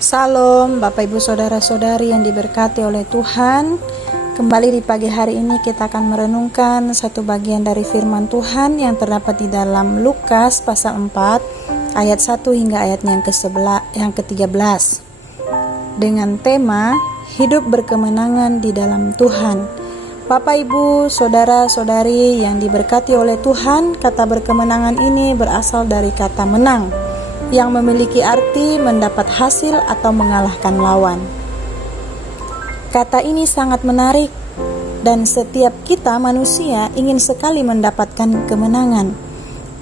Salam Bapak Ibu Saudara-saudari yang diberkati oleh Tuhan. Kembali di pagi hari ini kita akan merenungkan satu bagian dari firman Tuhan yang terdapat di dalam Lukas pasal 4 ayat 1 hingga ayatnya yang ke-13 dengan tema hidup berkemenangan di dalam Tuhan. Bapak Ibu Saudara-saudari yang diberkati oleh Tuhan, kata berkemenangan ini berasal dari kata menang yang memiliki arti mendapat hasil atau mengalahkan lawan. Kata ini sangat menarik dan setiap kita manusia ingin sekali mendapatkan kemenangan.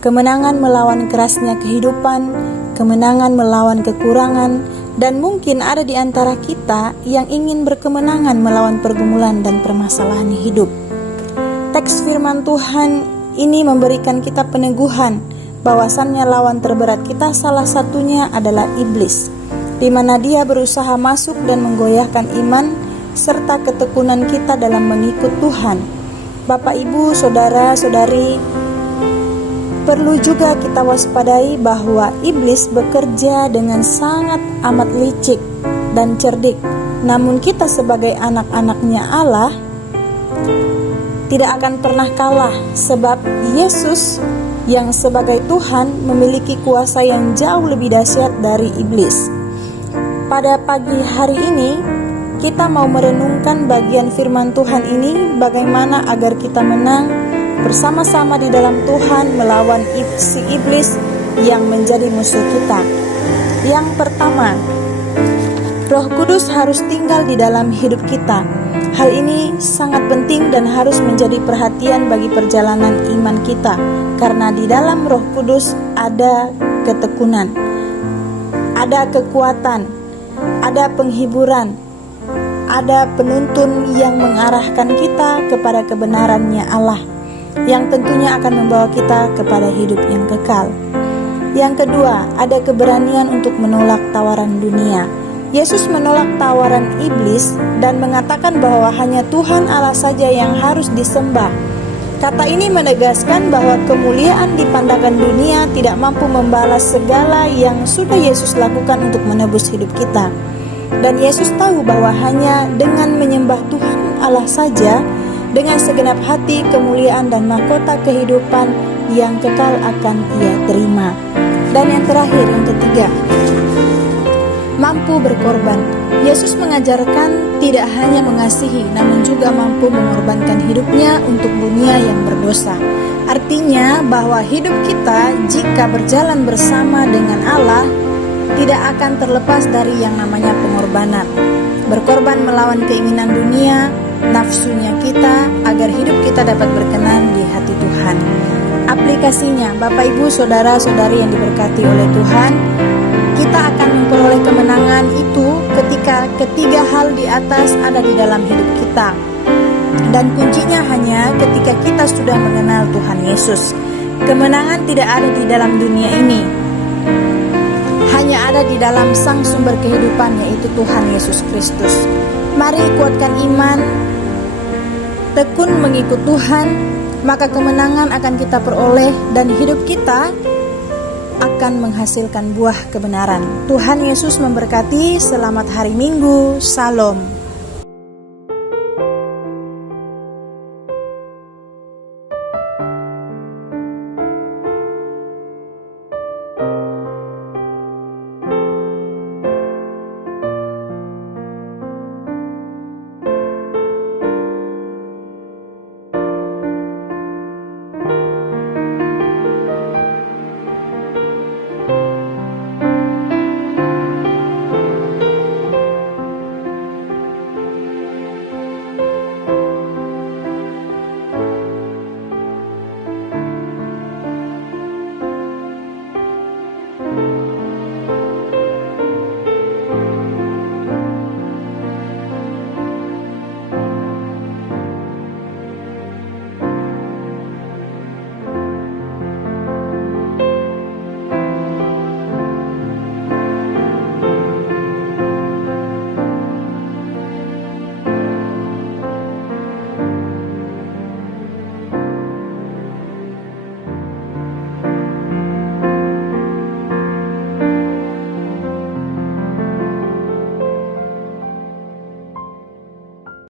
Kemenangan melawan kerasnya kehidupan, kemenangan melawan kekurangan, dan mungkin ada di antara kita yang ingin berkemenangan melawan pergumulan dan permasalahan hidup. Teks firman Tuhan ini memberikan kita peneguhan bahwasannya lawan terberat kita salah satunya adalah iblis, di mana dia berusaha masuk dan menggoyahkan iman serta ketekunan kita dalam mengikut Tuhan. Bapak Ibu Saudara-saudari, perlu juga kita waspadai bahwa iblis bekerja dengan sangat amat licik dan cerdik. Namun kita sebagai anak-anaknya Allah tidak akan pernah kalah, sebab Yesus yang sebagai Tuhan memiliki kuasa yang jauh lebih dahsyat dari iblis. Pada pagi hari ini kita mau merenungkan bagian firman Tuhan ini, bagaimana agar kita menang bersama-sama di dalam Tuhan melawan si iblis yang menjadi musuh kita. Yang pertama, Roh Kudus harus tinggal di dalam hidup kita. Hal ini sangat penting dan harus menjadi perhatian bagi perjalanan iman kita, karena di dalam Roh Kudus ada ketekunan, ada kekuatan, ada penghiburan, ada penuntun yang mengarahkan kita kepada kebenarannya Allah, yang tentunya akan membawa kita kepada hidup yang kekal. Yang kedua, ada keberanian untuk menolak tawaran dunia. Yesus menolak tawaran iblis dan mengatakan bahwa hanya Tuhan Allah saja yang harus disembah. Kata ini menegaskan bahwa kemuliaan di pandangan dunia tidak mampu membalas segala yang sudah Yesus lakukan untuk menebus hidup kita. Dan Yesus tahu bahwa hanya dengan menyembah Tuhan Allah saja, dengan segenap hati, kemuliaan dan mahkota kehidupan yang kekal akan Ia terima. Dan yang terakhir, yang ketiga, mampu berkorban. Yesus mengajarkan tidak hanya mengasihi, namun juga mampu mengorbankan hidupnya untuk dunia yang berdosa. Artinya bahwa hidup kita jika berjalan bersama dengan Allah tidak akan terlepas dari yang namanya pengorbanan. Berkorban melawan keinginan dunia, nafsunya kita, agar hidup kita dapat berkenan di hati Tuhan. Aplikasinya, Bapak Ibu Saudara-saudari yang diberkati oleh Tuhan, kita akan memperoleh kemenangan itu ketika ketiga hal di atas ada di dalam hidup kita. Dan kuncinya hanya ketika kita sudah mengenal Tuhan Yesus. Kemenangan tidak ada di dalam dunia ini, hanya ada di dalam Sang Sumber kehidupan, yaitu Tuhan Yesus Kristus. Mari kuatkan iman, tekun mengikut Tuhan, maka kemenangan akan kita peroleh dan hidup kita akan menghasilkan buah kebenaran. Tuhan Yesus memberkati. Selamat hari Minggu. Salam.